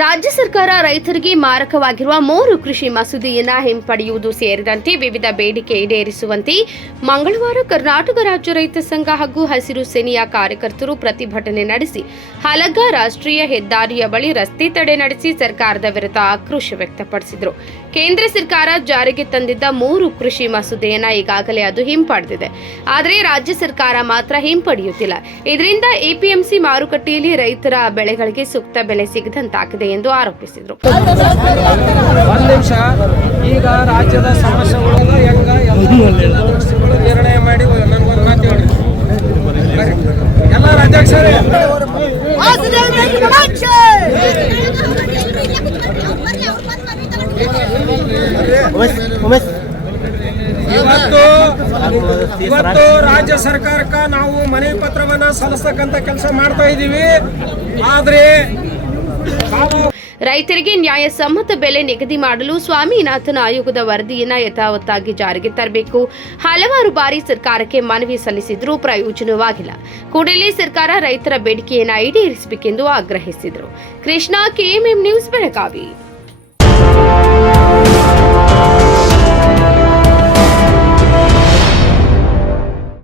ರಾಜ್ಯ ಸರ್ಕಾರ ರೈತರಿಗೆ ಮಾರಕವಾಗಿರುವ ಮೂರು ಕೃಷಿ ಮಸೂದೆಯನ್ನ ಹಿಂಪಡೆಯುವುದು ಸೇರಿದಂತೆ ವಿವಿಧ ಬೇಡಿಕೆ ಈಡೇರಿಸುವಂತೆ ಮಂಗಳವಾರ ಕರ್ನಾಟಕ ರಾಜ್ಯ ರೈತ ಸಂಘ ಹಾಗೂ ಹಸಿರು ಸೇನೆಯ ಕಾರ್ಯಕರ್ತರು ಪ್ರತಿಭಟನೆ ನಡೆಸಿ ಹಲಗ ರಾಷ್ಟ್ರೀಯ ಹೆದ್ದಾರಿಯ ಬಳಿ ರಸ್ತೆ ತಡೆ ನಡೆಸಿ ಸರ್ಕಾರದ ವಿರುದ್ಧ ಆಕ್ರೋಶ ವ್ಯಕ್ತಪಡಿಸಿದರು. ಕೇಂದ್ರ ಸರ್ಕಾರ ಜಾರಿಗೆ ತಂದಿದ್ದ ಮೂರು ಕೃಷಿ ಮಸೂದೆಯನ್ನ ಈಗಾಗಲೇ ಅದು ಹಿಂಪಡೆದಿದೆ. ಆದರೆ ರಾಜ್ಯ ಸರ್ಕಾರ ಮಾತ್ರ ಹಿಂಪಡೆಯುತ್ತಿಲ್ಲ. ಇದರಿಂದ ಎಪಿಎಂಸಿ ಮಾರುಕಟ್ಟೆಯಲ್ಲಿ ರೈತರ ಬೆಳೆಗಳಿಗೆ ಸೂಕ್ತ ಬೆಲೆ ಸಿಗದಂತಾಗಿದೆ. ಎಂದು ಆರೋಪಿಸಿದರು. ಈಗ ರಾಜ್ಯದ ಸಮಸ್ಯೆಗಳು ಎಲ್ಲ ನಿರ್ಣಯ ಮಾಡಿ. ಎಲ್ಲರ ಅಧ್ಯಕ್ಷರೇ ಇವತ್ತು ಇವತ್ತು ರಾಜ್ಯ ಸರ್ಕಾರಕ್ಕೆ ನಾವು ಮನವಿ ಪತ್ರವನ್ನ ಸಲ್ಲಿಸ್ತಕ್ಕಂಥ ಕೆಲಸ ಮಾಡ್ತಾ ಇದ್ದೀವಿ ಆದ್ರೆ ರೈತರಿಗೆ ನ್ಯಾಯಸಮ್ಮತ ಬೆಲೆ ನಿಗದಿ ಮಾಡಲು ಸ್ವಾಮಿನಾಥನ್ ಆಯೋಗದ ವರದಿಯನ್ನ ಯಥಾವತ್ತಾಗಿ ಜಾರಿಗೆ ತರಬೇಕು. ಹಲವಾರು ಬಾರಿ ಸರ್ಕಾರಕ್ಕೆ ಮನವಿ ಸಲ್ಲಿಸಿದ್ರೂ ಪ್ರಯೋಜನವಾಗಿಲ್ಲ. ಕೂಡಲೇ ಸರ್ಕಾರ ರೈತರ ಬೇಡಿಕೆಯನ್ನ ಈಡೇರಿಸಬೇಕೆಂದು ಆಗ್ರಹಿಸಿದರು. Krishna K M M news Belagavi.